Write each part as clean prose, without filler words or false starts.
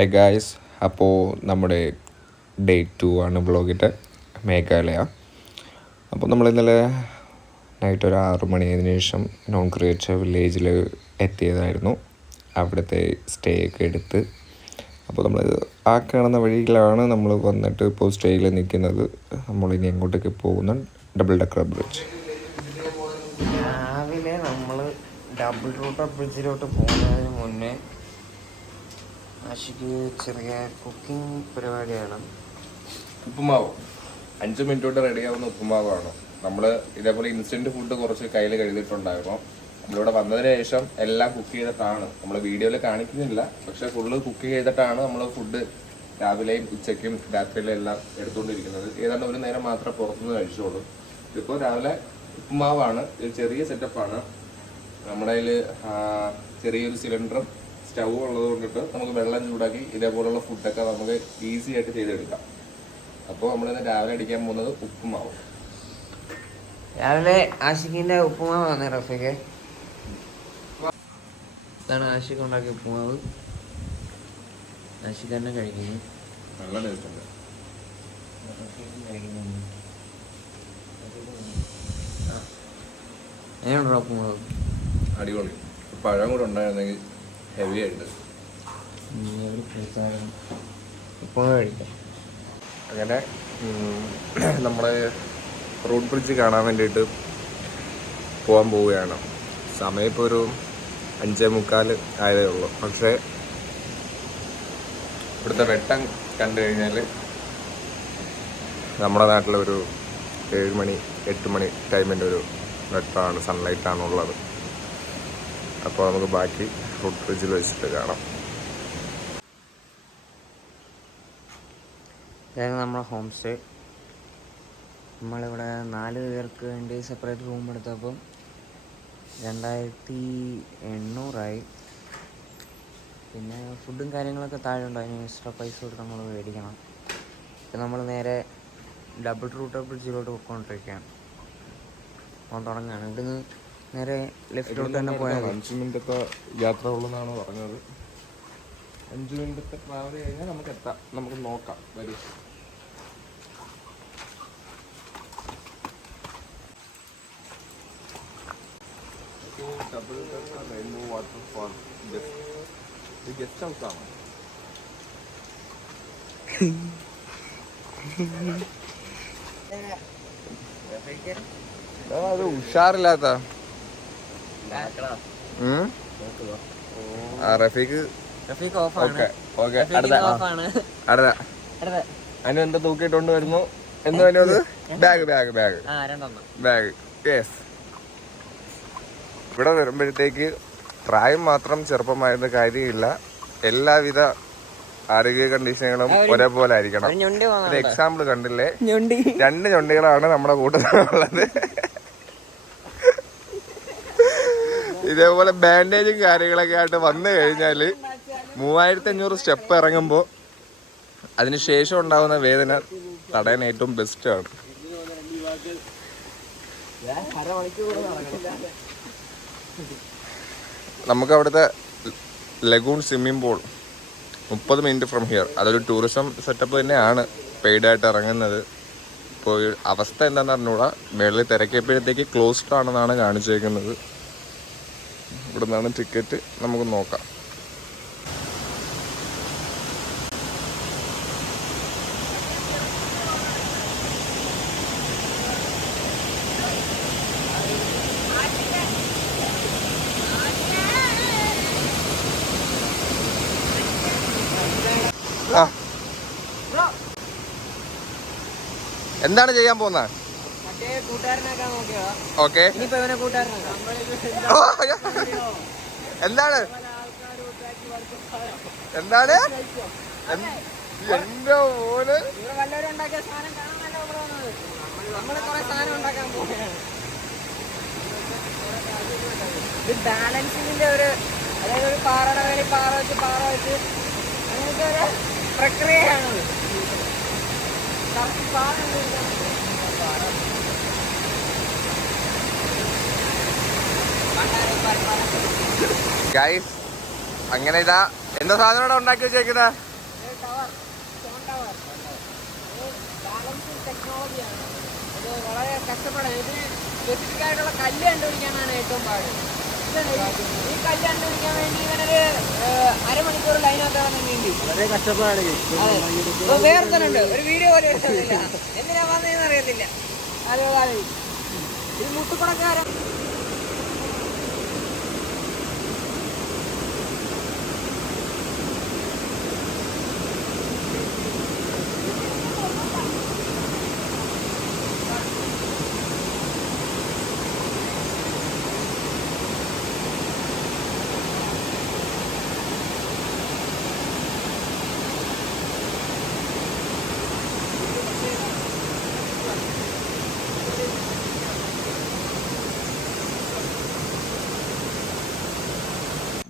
Hey guys, അപ്പോൾ നമ്മുടെ day 2 ആണ് വ്ളോഗിൻ്റെ മേഘാലയ. അപ്പോൾ നമ്മൾ ഇന്നലെ നൈറ്റ് ഒരു 6 മണിയായതിനു ശേഷം നോൺ ക്രിയേച്ചർ വില്ലേജിൽ എത്തിയതായിരുന്നു. അവിടുത്തെ സ്റ്റേ ഒക്കെ എടുത്ത് അപ്പോൾ നമ്മൾ ആ കാണുന്ന വഴിയിലാണ് നമ്മൾ വന്നിട്ട് ഇപ്പോൾ സ്റ്റേയിൽ നിൽക്കുന്നത്. നമ്മളിനി എങ്ങോട്ടേക്ക് പോകുന്ന ഡബിൾ ഡെക്കർ ബ്രിഡ്ജ്. രാവിലെ നമ്മൾ ഡബിൾ റൂട്ടർ ബ്രിഡ്ജിലോട്ട് പോകുന്നതിന് മുന്നേ ആഷിക്ക് ചെറിയ കുക്കിംഗ് പരിപാടിയാണ്. ഉപ്പുമാവ് 5 മിനിറ്റ് കൊണ്ട് റെഡിയാവുന്ന ഉപ്പുമാവാണ്. നമ്മൾ ഇതേപോലെ ഇൻസ്റ്റൻറ്റ് ഫുഡ് കുറച്ച് കയ്യിൽ കരുതിയിട്ടുണ്ടായിരുന്നു. നമ്മളിവിടെ വന്നതിന് ശേഷം എല്ലാം കുക്ക് ചെയ്തിട്ടാണ്, നമ്മൾ വീഡിയോയിൽ കാണിക്കുന്നില്ല, പക്ഷെ ഫുള്ള് കുക്ക് ചെയ്തിട്ടാണ് നമ്മൾ ഫുഡ് രാവിലെയും ഉച്ചയ്ക്കും രാത്രിയിലും എല്ലാം എടുത്തുകൊണ്ടിരിക്കുന്നത്. ഏതാണ്ട് ഒരു നേരം മാത്രമേ പുറത്തുനിന്ന് കഴിച്ചോളൂ. ഇപ്പോൾ രാവിലെ ഉപ്പുമാവാണ്. ഒരു ചെറിയ സെറ്റപ്പാണ്. നമ്മുടെ കയ്യിൽ ചെറിയൊരു സിലിണ്ടറും സ്റ്റൗ ഉള്ളത് കൊണ്ടിട്ട് നമുക്ക് വെള്ളം ചൂടാക്കി ഇതേപോലുള്ള ഫുഡൊക്കെ നമുക്ക് ഈസി ആയിട്ട് ചെയ്തെടുക്കാം. അപ്പോൾ നമ്മളിന്ന് രാവിലെ അടിക്കാൻ പോകുന്നത് ഉപ്പുമാവ്. രാവിലെ ആഷിക്കിന്റെ ഉപ്പുമാവാണ് റഫീഖ്. ഇതാണ് ആഷിക്ക് ഉണ്ടാക്കിയ ഉപ്പുമാവ്. ആഷിക്ക് തന്നെ കഴിക്കുന്നു. നല്ല ടേസ്റ്റ് ഉണ്ട്. എങ്ങനെയുണ്ടോ ഉപ്പുമാവ്? അടിപൊളി. പഴം കൂടെ ഉണ്ടായിരുന്നെങ്കിൽ ഹെവി ആയിട്ട് ഉപ്പുമാവ് കഴിക്കാം. അങ്ങനെ നമ്മുടെ റോഡ് ബ്രിഡ്ജ് കാണാൻ വേണ്ടിയിട്ട് പോകാൻ പോവുകയാണ്. സമയം ഇപ്പോൾ ഒരു 5:45 ആയതേ ഉള്ളൂ. പക്ഷേ ഇവിടുത്തെ വെട്ടം കണ്ടു കഴിഞ്ഞാൽ നമ്മുടെ നാട്ടിലൊരു 7 മണി 8 മണി ടൈമിൻ്റെ ഒരു വെട്ടമാണ്, സൺലൈറ്റാണ് ഉള്ളത്. അപ്പോൾ നമുക്ക് ബാക്കി റോഡ് ബ്രിഡ്ജിൽ വെച്ചിട്ട് കാണാം. ഇതായിരുന്നു നമ്മുടെ ഹോം സ്റ്റേ. നമ്മളിവിടെ 4 പേർക്ക് വേണ്ടി സെപ്പറേറ്റ് റൂം എടുത്തപ്പം 2800 പിന്നെ ഫുഡും കാര്യങ്ങളൊക്കെ താഴെ ഉണ്ട്. അതിന് എക്സ്ട്രാ പൈസ കൊടുത്ത് നമ്മൾ മേടിക്കണം. ഇപ്പം നമ്മൾ നേരെ ഡബിൾ റൂട്ടർ ബ്രിഡ്ജിലോട്ട് പോയിക്കൊണ്ടിരിക്കുകയാണ്. പോകാൻ തുടങ്ങുകയാണ്. ഇവിടുന്ന് നേരെ ലെഫ്റ്റിലോട്ട് തന്നെ പോയാൽ 5 മിനിറ്റത്തെ യാത്ര ഉള്ളതെന്നാണ് പറഞ്ഞത്. 5 മിനിറ്റത്തെ ട്രാവൽ കഴിഞ്ഞാൽ നമുക്ക് എത്താം. നമുക്ക് നോക്കാം. വരും. റെയിൻബോ വാട്ടർഫാൾ ഗസ്റ്റ് ഹൗസ് ആണ്. അത് ഉഷാറില്ലാത്ത റഫീഖ് അതിന് എന്താ തൂക്കിയിട്ടുണ്ട് വരുന്നു. എന്ത് വരുന്നത്? ബാഗ്. യെസ്. ഇവിടെ വരുമ്പോഴത്തേക്ക് പ്രായം മാത്രം ചെറുപ്പമായിരുന്ന കാര്യമില്ല. എല്ലാവിധ ആരോഗ്യ കണ്ടീഷനുകളും ഒരേപോലെ ആയിരിക്കണം. ഒരു എക്സാമ്പിൾ കണ്ടില്ലേ? 2 ഞൊണ്ടികളാണ് നമ്മുടെ കൂട്ടത്തിലുള്ളത്. ഇതേപോലെ ബാൻഡേജും കാര്യങ്ങളൊക്കെ ആയിട്ട് വന്നു കഴിഞ്ഞാൽ 3500 സ്റ്റെപ്പ് ഇറങ്ങുമ്പോൾ അതിനുശേഷം ഉണ്ടാകുന്ന വേദന തടയാൻ ഏറ്റവും ബെസ്റ്റാണ്. നമുക്ക് അവിടുത്തെ lagoon swimming pool 30 minute from here. അതൊരു ടൂറിസം സെറ്റപ്പ് തന്നെയാണ്, പെയ്ഡായിട്ട് ഇറങ്ങുന്നത്. ഇപ്പോൾ അവസ്ഥ എന്താണെന്ന് അറിഞ്ഞൂടാ. മേളിൽ തിരക്കിയപ്പോഴത്തേക്ക് ക്ലോസ്ഡ് ആണെന്നാണ് കാണിച്ചേക്കുന്നത്. ഇവിടെ നിന്നാണ് ടിക്കറ്റ്. നമുക്ക് നോക്കാം. എന്താണ് ചെയ്യാൻ പോകുന്നത്? ഓക്കെ. എന്താണ് എന്താണ് എന്റെ മോന് ബാലൻസിന്റെ ഒരു, അതായത് ഒരു പാറയുടെ മേലെ പാറ വെച്ച് അങ്ങനത്തെ ഒരു പ്രക്രിയയാണത്. ഗൈസ്, അങ്ങനെ ഇതാ എന്താ സാധനം ഉണ്ടാക്കി വെച്ചേക്കുന്നത്? ബാലൻസിങ് ടെക്നോളജിയാണ്. ഇത് വളരെ കഷ്ടപ്പെടാൻ ഇത് സ്പെസിഫിക് ആയിട്ടുള്ള കല്ല് കണ്ടുപിടിക്കാനാണ് ഏറ്റവും പാട്. ഈ കല്ല് കണ്ടുപിടിക്കാൻ വേണ്ടി ഇവനൊരു അരമണിക്കൂർ ലൈനകത്ത് നീന്തി വളരെ കഷ്ടപ്പാടാണ്. വേറെ തന്നെ ഉണ്ട്. ഒരു വീഡിയോ പോലെ എടുക്കുന്നില്ല. എന്തിനാ വന്നതെന്ന് അറിയത്തില്ല. ഇത് മുട്ടുകുടക്കാരൻ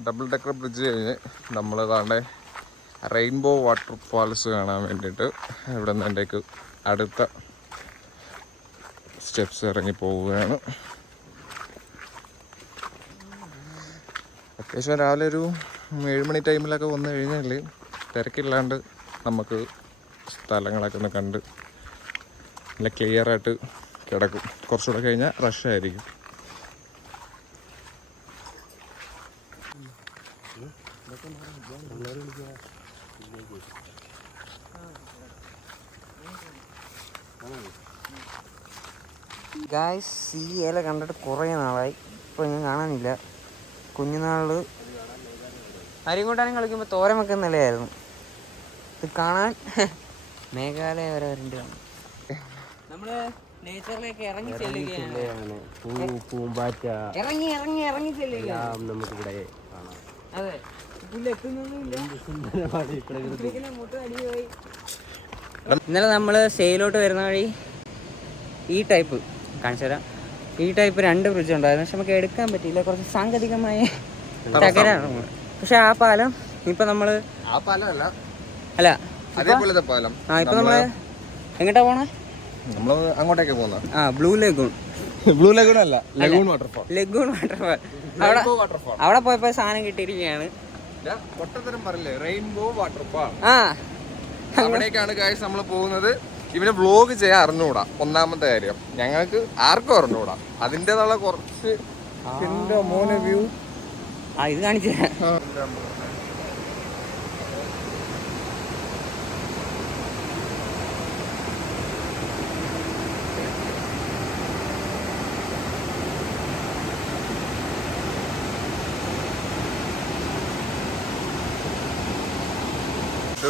ഡബിൾ ഡെക്കർ ബ്രിഡ്ജ് കഴിഞ്ഞ് നമ്മൾ താണ്ടെ റെയിൻബോ വാട്ടർഫാൾസ് കാണാൻ വേണ്ടിയിട്ട് ഇവിടെ നിന്നേക്ക് അടുത്ത സ്റ്റെപ്സ് ഇറങ്ങി പോവുകയാണ്. അത്യാവശ്യം രാവിലെ ഒരു 7 മണി ടൈമിലൊക്കെ വന്നു കഴിഞ്ഞാൽ തിരക്കില്ലാണ്ട് നമുക്ക് സ്ഥലങ്ങളൊക്കെ ഒന്ന് കണ്ട് നല്ല ക്ലിയറായിട്ട് കിടക്കും. കുറച്ചുകൂടെ കഴിഞ്ഞാൽ റഷായിരിക്കും. ഗായ്സ്, ഈ ഇല കണ്ടിട്ട് കുറേ നാളായി. ഇപ്പോൾ ഞാൻ കാണാനില്ല. കുഞ്ഞുനാളിൽ അരികൊണ്ടാനും കളിക്കുമ്പോൾ തോരൻ വെക്കുന്ന ഇലയായിരുന്നു. ഇത് കാണാൻ മേഘാലയ വരെ വരേണ്ടതാണ്. നമ്മള് നേച്ചറിലേക്ക് ഇറങ്ങി ചെല്ലുകയാണ്. പൂമ്പാറ്റ ഇറങ്ങി ഇറങ്ങി ഇറങ്ങി ചെല്ലുകയാണ്. നമുക്കിവിടെ കാണാം. അതെ, ഇന്നലെ നമ്മള് സെയിലോട്ട് വരുന്ന വഴി ഈ ടൈപ്പ് കാണിച്ചു തരാം. ഈ ടൈപ്പ് 2 ബ്രിഡ്ജ് ഉണ്ടായിരുന്നു. പക്ഷെ നമുക്ക് എടുക്കാൻ പറ്റിയില്ല. കുറച്ച് സാങ്കേതികമായ തകരാറാണ്. പക്ഷെ ആ പാലം ഇപ്പൊ നമ്മള് അല്ല അതേപോലത്തെ പാലം ഇപ്പൊ നമ്മള് എങ്ങോട്ടാ പോണേ? നമ്മള് അങ്ങോട്ടേക്ക് പോകുന്ന ബ്ലൂ ലഗൂൺ. ബ്ലൂ ലഗൂൺ അല്ല, ലഗൂൺ വാട്ടർഫാൾ. Lagoon waterfall. അവിടെ പോയപ്പോ സാധനം കിട്ടിയിരിക്കുകയാണ്. പൊട്ടത്തരം പറയില്ലേ, റെയിൻബോ വാട്ടർഫാൾ. ആ, അവിടേക്കാണ് ഗായ്സ് നമ്മൾ പോകുന്നത്. ഇവന് വ്ലോഗ് ചെയ്യാൻ അറിഞ്ഞുകൂടാ, ഒന്നാമത്തെ കാര്യം. ഞങ്ങൾക്ക് ആർക്കും അറിഞ്ഞുകൂടാ. അതിൻ്റെതുള്ള കുറച്ച് മോനെ വ്യൂ ഇത് കാണിച്ചു തരാം.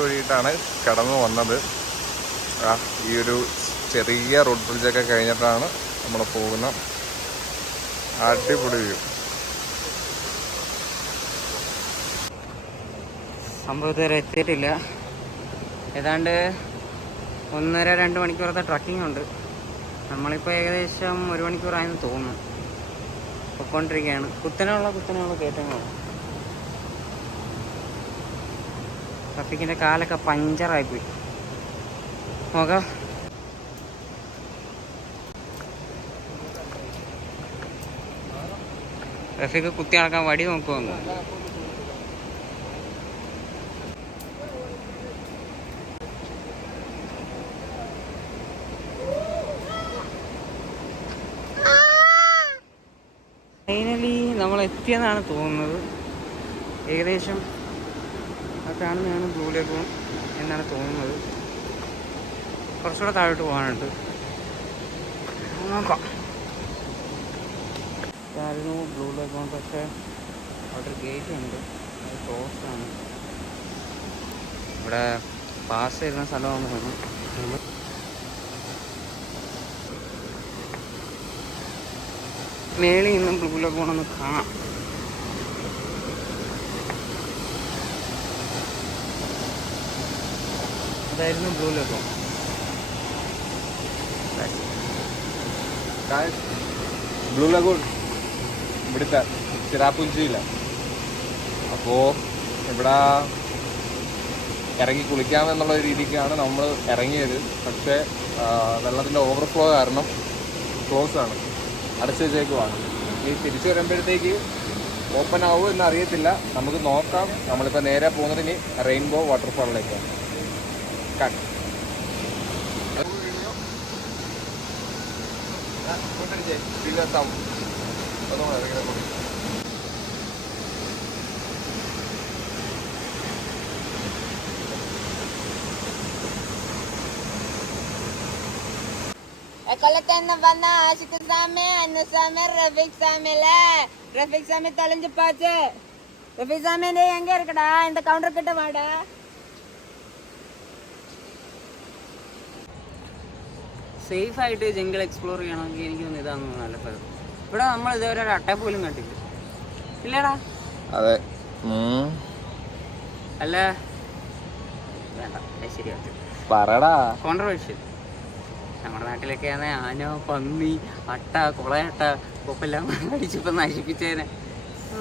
വഴിയിട്ടാണ് കടന്നു വന്നത്. ഈ ഒരു ചെറിയ റോഡ് ബ്രിഡ്ജൊക്കെ കഴിഞ്ഞിട്ടാണ് നമ്മൾ പോകുന്ന. അടിപൊളി വ്യൂ. സംഭവത്ത് വരെ എത്തിയിട്ടില്ല. ഏതാണ്ട് 1.5-2 മണിക്കൂറത്തെ ട്രക്കിംഗ് ഉണ്ട്. നമ്മളിപ്പോൾ ഏകദേശം 1 മണിക്കൂറായെന്ന് തോന്നുന്നു. പൊയ്ക്കൊണ്ടിരിക്കുകയാണ്. കുത്തനെയുള്ള കയറ്റങ്ങളാണ്. ട്രഫിക്കിൻ്റെ കാലൊക്കെ പഞ്ചറായിപ്പോയി. നോക്കാം. ട്രഫിക്ക് കുത്തി നടക്കാൻ വടി നോക്കുമെന്ന്. ഫൈനലി നമ്മൾ എത്തിയെന്നാണ് തോന്നുന്നത്. ഏകദേശം ആ കാണുന്നതാണ് ബ്ലൂ ലഗൂൺ എന്നാണ് തോന്നുന്നത്. കുറച്ചുകൂടെ താഴോട്ട് പോകാനുണ്ട്. നോക്കാം. ഇതായിരുന്നു ബ്ലൂ ലഗൂൺ. പക്ഷേ അവിടെ ഗേറ്റ് ഉണ്ട്, അത് ക്ലോസ്ഡാണ്. ഇവിടെ പാസ് ചെയ്യുന്ന സ്ഥലമാണെന്ന് തോന്നുന്നു. മേളിൽ നിന്നും ബ്ലൂ ലഗൂൺ ഒന്ന് കാണാം. അതായിരുന്നു ബ്ലൂ ലഗൂൺ. ബ്ലൂ ലഗൂൺ ഇവിടുത്തെ ചിറാപുഞ്ചിയില്ല. അപ്പോൾ ഇവിടെ ഇറങ്ങി കുളിക്കാമെന്നുള്ള രീതിക്കാണ് നമ്മൾ ഇറങ്ങിയത്. പക്ഷേ വെള്ളത്തിൻ്റെ ഓവർഫ്ലോ കാരണം ക്ലോസ് ആണ്, അടച്ചു വെച്ചേക്കുവാണ്. ഈ തിരിച്ചു വരുമ്പോഴത്തേക്ക് ഓപ്പൺ ആവുമോ എന്ന് അറിയത്തില്ല. നമുക്ക് നോക്കാം. നമ്മളിപ്പോൾ നേരെ പോകുന്നത് ഇനി റെയിൻബോ വാട്ടർഫാളിലേക്കാണ്. കട്ട്. കൊല്ലത്തന്നെ വന്ന ആഷിഖ് സാമി, അന്നു സാമി, റഫീഖ് സാമിல ரஃபீக் சாமி தொலைஞ்சு போச்சு. ரஃபீக் சாமி நீ எங்க இருக்கடா? இந்த கவுண்டர் கிட்ட வாடா. സേഫ് ആയിട്ട് ജംഗിൾ എക്സ്പ്ലോർ ചെയ്യണമെങ്കിൽ എനിക്ക് തോന്നുന്നു ഇതാണ് നല്ല സ്ഥലം. ഇവിടെ നമ്മൾ ഇതേവരെ ഒരു അട്ട പോലും കണ്ടില്ല, ഇല്ലടാ? അതെ. അല്ല വേണ്ട, ശരിയാ പറടാ. കോൺട്രവേഴ്ഷ്യൽ. നമ്മുടെ നാട്ടിലൊക്കെയാണ് ആന, പന്നി, അട്ട, കുളയട്ട, കൊപ്പെല്ലാം അടിച്ചിപ്പോൾ നശിപ്പിച്ചതിനെ.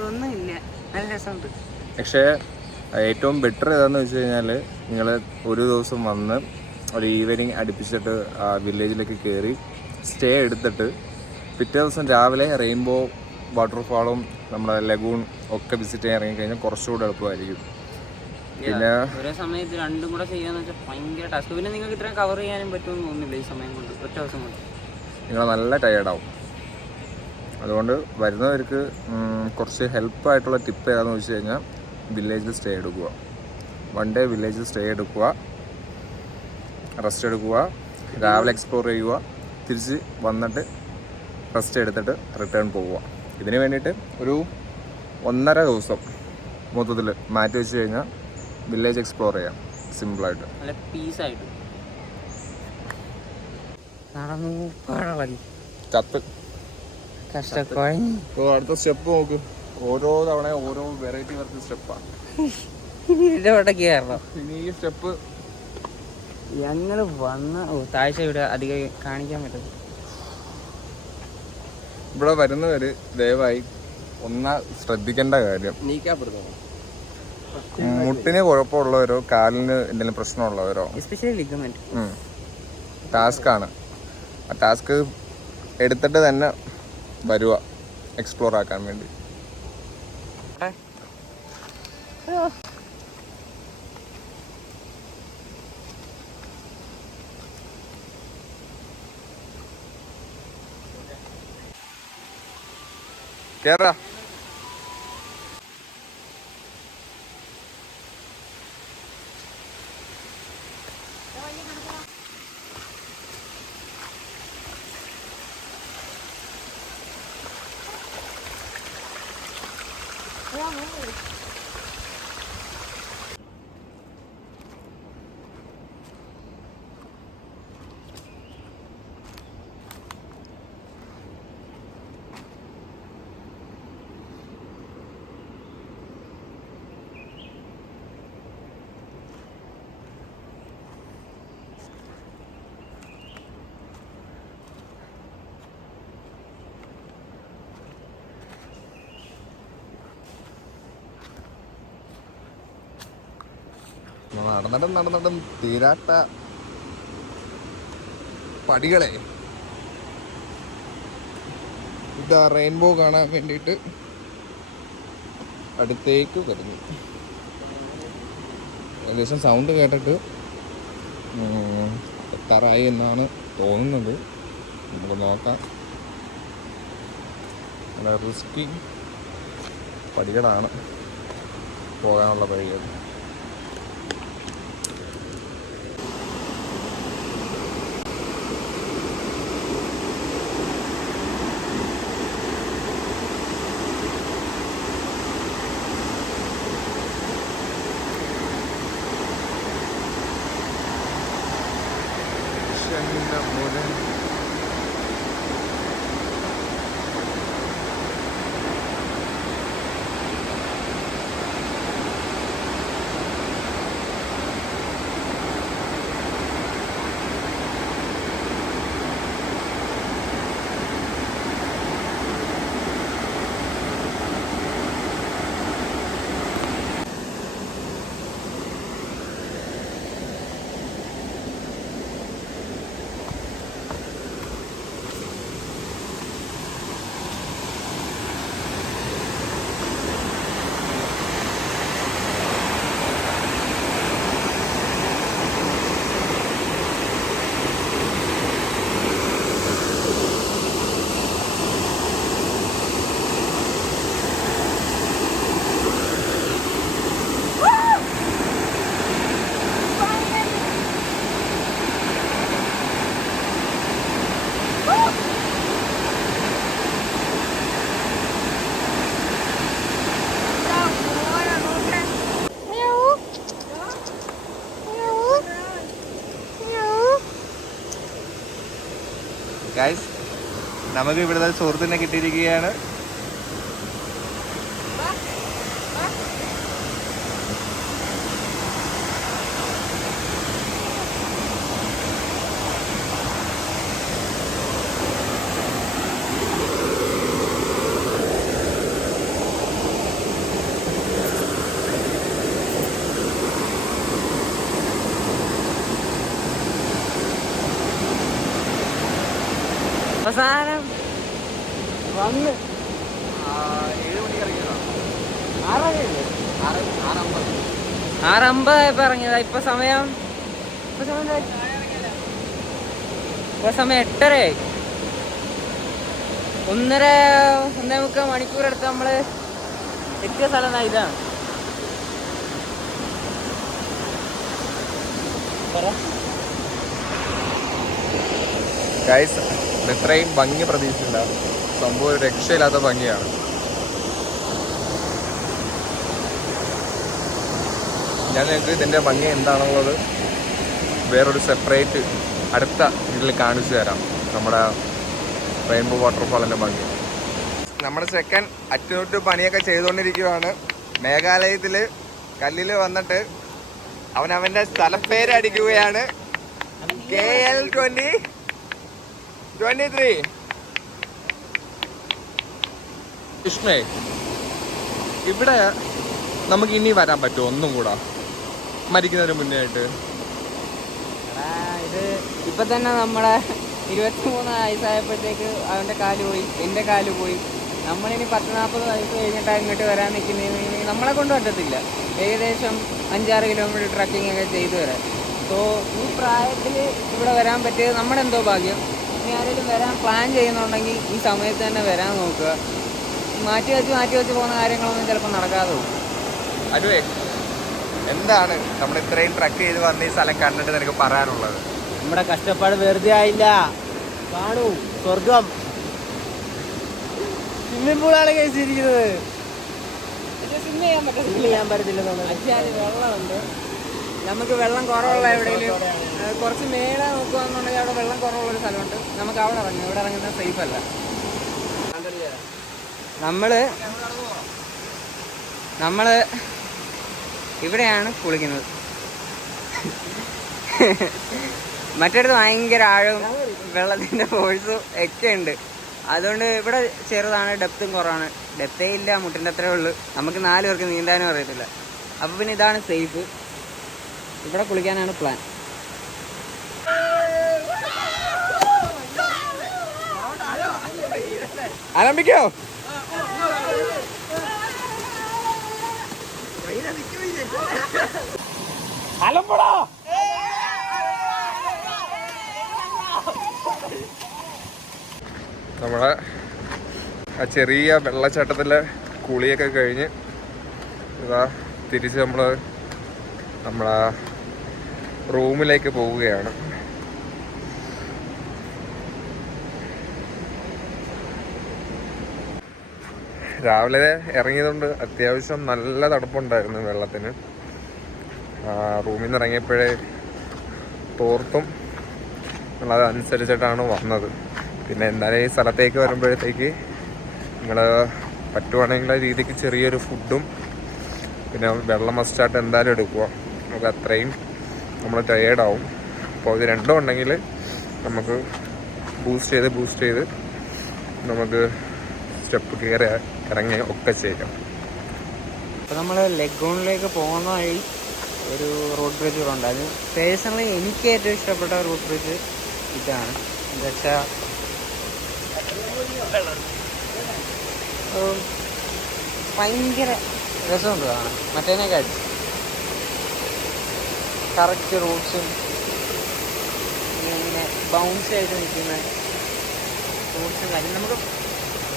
ഒന്നുമില്ല, നല്ല രസമുണ്ട്. പക്ഷേ ഏറ്റവും ബെറ്റർ ഏതാണെന്ന് വെച്ച് കഴിഞ്ഞാൽ നിങ്ങൾ ഒരു ദിവസം വന്ന് ഒരു ഈവനിങ് അടുപ്പിച്ചിട്ട് ആ വില്ലേജിലേക്ക് കയറി സ്റ്റേ എടുത്തിട്ട് പിറ്റേ ദിവസം രാവിലെ റെയിൻബോ വാട്ടർഫാളും നമ്മുടെ ലഗൂൺ ഒക്കെ വിസിറ്റ് ചെയ്യാൻ ഇറങ്ങിക്കഴിഞ്ഞാൽ കുറച്ചുകൂടെ എളുപ്പമായിരിക്കും. പിന്നെ ഒരേ സമയത്ത് രണ്ടും കൂടെ ചെയ്യാന്ന് വെച്ചാൽ ഭയങ്കര ടാസ്ക്. പിന്നെ നിങ്ങൾക്ക് ഇത്രയും കവർ ചെയ്യാനും പറ്റുമെന്ന് തോന്നുന്നില്ല ഈ സമയം കൊണ്ട്, ഒറ്റ ദിവസം കൊണ്ട്. നിങ്ങൾ നല്ല ടയേർഡാവും. അതുകൊണ്ട് വരുന്നവർക്ക് കുറച്ച് ഹെൽപ്പായിട്ടുള്ള ടിപ്പ് ഏതാണെന്ന് വെച്ച് കഴിഞ്ഞാൽ വില്ലേജിൽ സ്റ്റേ എടുക്കുക. 1 ഡേ വില്ലേജിൽ സ്റ്റേ എടുക്കുക, റെസ്റ്റ് എടുക്കുക, രാവിലെ എക്സ്പ്ലോർ ചെയ്യുക, തിരിച്ച് വന്നിട്ട് റെസ്റ്റ് എടുത്തിട്ട് റിട്ടേൺ പോവുക. ഇതിന് വേണ്ടിയിട്ട് ഒരു 1.5 ദിവസം മൊത്തത്തിൽ മാറ്റി വെച്ച് കഴിഞ്ഞാൽ വില്ലേജ് എക്സ്പ്ലോർ ചെയ്യാം സിമ്പിളായിട്ട്, നല്ല പീസായിട്ട്. നടന്നു പഴവടി കത്ത്. കഷ്ടക്കുഴഞ്ഞ്. ഇപ്പോൾ അടുത്ത സ്റ്റെപ്പ് നോക്ക്. ഓരോ തവണ ഓരോ വെറൈറ്റി വെറൈറ്റി സ്റ്റെപ്പാണ്. ഇതിൻ്റെ ഇവിടെ കയറണം. ഇനി ഈ സ്റ്റെപ്പ് ഞങ്ങൾ വന്ന താഴ്ച ഇവിടെ അധികം കാണിക്കാൻ പറ്റും. ഇവിടെ വരുന്നവർ ദയവായി ശ്രദ്ധിക്കേണ്ട കാര്യം, മുട്ടിന് കുഴപ്പമുള്ളവരോ കാലിന് എന്തെങ്കിലും പ്രശ്നമുള്ളവരോ, എസ്പെഷ്യലി ലിഗമെന്റ്, ടാസ്ക്കാണ്. ആ ടാസ്ക് എടുത്തിട്ട് തന്നെ വരുക എക്സ്പ്ലോർ ആക്കാൻ വേണ്ടി. കേറാ. നടന്നിട്ടും തീരാത്ത പടികളെ. ഇതാ റെയിൻബോ കാണാൻ വേണ്ടിയിട്ട് അടുത്തേക്ക് വരുന്നു. ഏകദേശം സൗണ്ട് കേട്ടിട്ട് എത്താറായി എന്നാണ് തോന്നുന്നത്. നമുക്ക് നോക്കാം. നല്ല റിസ്കി പടികളാണ് പോകാനുള്ള വഴികൾ. ഗൈസ് നമുക്ക് ഇവിടുത്തെ സുഹൃത്തിനെ കിട്ടിയിരിക്കുകയാണ്. അവസാനം വന്ന് 6:50 ഇപ്പൊ ഇറങ്ങിയതാ. ഇപ്പൊ സമയം 8:30. 1.5 മണിക്കൂർ എടുത്ത് നമ്മള് എത്തിയ സ്ഥലം ഇതാണ്. ഗൈസ് ഇത്രയും ഭംഗി പ്രതീക്ഷിച്ചില്ല. സംഭവം ഒരു രക്ഷയില്ലാത്ത ഭംഗിയാണ്. ഞാൻ നിങ്ങൾക്ക് ഇതിൻ്റെ ഭംഗി എന്താണുള്ളത് വേറൊരു സെപ്പറേറ്റ് അടുത്ത ഇതിൽ കാണിച്ചു തരാം. നമ്മുടെ റെയിൻബോ വാട്ടർഫാളിൻ്റെ ഭംഗി. നമ്മുടെ ചെക്കൻ അറ്റകുറ്റപ്പണിയൊക്കെ ചെയ്തുകൊണ്ടിരിക്കുകയാണ്. മേഘാലയത്തിൽ കല്ലിൽ വന്നിട്ട് അവൻ്റെ സ്ഥലപ്പേര് അടിക്കുകയാണ്. KL-23. കൃഷ്ണേ, ഇവിടെ നമുക്ക് ഇനി വരാൻ പറ്റുമോ ഒന്നും കൂടാ മരിക്കുന്നതിന് മുന്നേ ആയിട്ട്? ഇത് ഇപ്പൊ തന്നെ നമ്മുടെ 23 വയസ്സായപ്പോഴത്തേക്ക് അവന്റെ കാല് പോയി, എന്റെ കാല് പോയി. നമ്മളിനി 10-40 വയസ്സ് കഴിഞ്ഞിട്ട് ഇങ്ങോട്ട് വരാൻ നിൽക്കുന്നതിന് നമ്മളെ കൊണ്ട് പറ്റത്തില്ല. ഏകദേശം 5-6 കിലോമീറ്റർ ട്രക്കിംഗ് ഒക്കെ ചെയ്തു വരാൻ. സോ ഈ പ്രായത്തിൽ ഇവിടെ വരാൻ പറ്റിയത് നമ്മുടെ എന്തോ ഭാഗ്യം. ഇനി ആരെങ്കിലും വരാൻ പ്ലാൻ ചെയ്യുന്നുണ്ടെങ്കിൽ ഈ സമയത്ത് തന്നെ വരാൻ നോക്കുക. മാറ്റി വെച്ച് പോകുന്ന കാര്യങ്ങളൊന്നും ചിലപ്പോൾ നടക്കാതെ പോകും. അനുവേ, എന്താണ് നമ്മൾ ഇത്രയും ട്രക്ക് ചെയ്ത് വന്ന് ഈ സ്ഥലം കണ്ടിട്ട് നിനക്ക് പറയാനുള്ളത്? നമ്മുടെ കഷ്ടപ്പാട് വെറുതെ ആയില്ല. കാണൂ സ്വർഗം. സ്വിമ്മിംഗ് പൂളാണ് കഴിച്ചിരിക്കുന്നത്. ചെയ്യാൻ പറ്റത്തില്ല. വെള്ളമുണ്ട്. നമുക്ക് വെള്ളം കുറവുള്ള എവിടെയെങ്കിലും കുറച്ച് മേലെ നോക്കുകയാണെന്നുണ്ടെങ്കിൽ അവിടെ വെള്ളം കുറവുള്ളൊരു സ്ഥലമുണ്ട്. നമുക്ക് അവിടെ ഇറങ്ങും. ഇവിടെ ഇറങ്ങുന്നത് സേഫ് അല്ല. നമ്മള് ഇവിടെയാണ് കുളിക്കുന്നത്. മറ്റിടത്ത് ഭയങ്കര ആഴവും വെള്ളത്തിൻ്റെ ഫോഴ്സും ഒക്കെ ഉണ്ട്. അതുകൊണ്ട് ഇവിടെ ചെറുതാണ്, ഡെപ്തും കുറവാണ്. ഡെപ്തേ ഇല്ല, മുട്ടിൻ്റെ അത്രേ ഉള്ളൂ. നമുക്ക് 4 പേർക്ക് നീന്താനും അറിയത്തില്ല. അപ്പോൾ പിന്നെ ഇതാണ് സേഫ്. ഇവിടെ കുളിക്കാനാണ് പ്ലാൻ. ആരംഭിക്കോ? നമ്മളെ ആ ചെറിയ വെള്ളച്ചാട്ടത്തിലെ കുളിയൊക്കെ കഴിഞ്ഞ് ഇതാ തിരിച്ച് നമ്മളെ റൂമിലേക്ക് പോവുകയാണ്. രാവിലെ ഇറങ്ങിയതുകൊണ്ട് അത്യാവശ്യം നല്ല തണുപ്പുണ്ടായിരുന്നു വെള്ളത്തിന്. റൂമിൽ നിന്ന് ഇറങ്ങിയപ്പോഴേ തോർത്തും അതനുസരിച്ചിട്ടാണ് വന്നത്. പിന്നെ എന്തായാലും ഈ സ്ഥലത്തേക്ക് വരുമ്പോഴത്തേക്ക് നിങ്ങൾ പറ്റുവാണെങ്കിലുള്ള രീതിക്ക് ചെറിയൊരു ഫുഡും പിന്നെ വെള്ളം മസ്റ്റായിട്ട് എന്തായാലും എടുക്കുക. നമുക്ക് അത്രയും നമ്മൾ ടയേർഡാവും. അപ്പോൾ ഇത് രണ്ടും ഉണ്ടെങ്കിൽ നമുക്ക് ബൂസ്റ്റ് ചെയ്ത് നമുക്ക് സ്റ്റെപ്പ് കയറി ഇറങ്ങി ഒക്കെ ചെയ്യാം. അപ്പോൾ നമ്മൾ ലഗൂണിലേക്ക് പോകുന്ന വഴി ഒരു റോഡ് ബ്രിഡ്ജ് കൂടെ ഉണ്ടായിരുന്നു. പേഴ്സണലി എനിക്ക് ഏറ്റവും ഇഷ്ടപ്പെട്ട റോഡ് ബ്രിഡ്ജ് ഇതാണ്. എന്താ വെച്ചാൽ ഭയങ്കര രസമുണ്ട് കാണാൻ. മറ്റേതിനെക്കാട്ടി കറക്റ്റ് റൂട്ട്സും ഇങ്ങനെ ബൗൺസ് ആയിട്ട് നിൽക്കുന്ന റൂട്ട്സും കാര്യം നമുക്ക്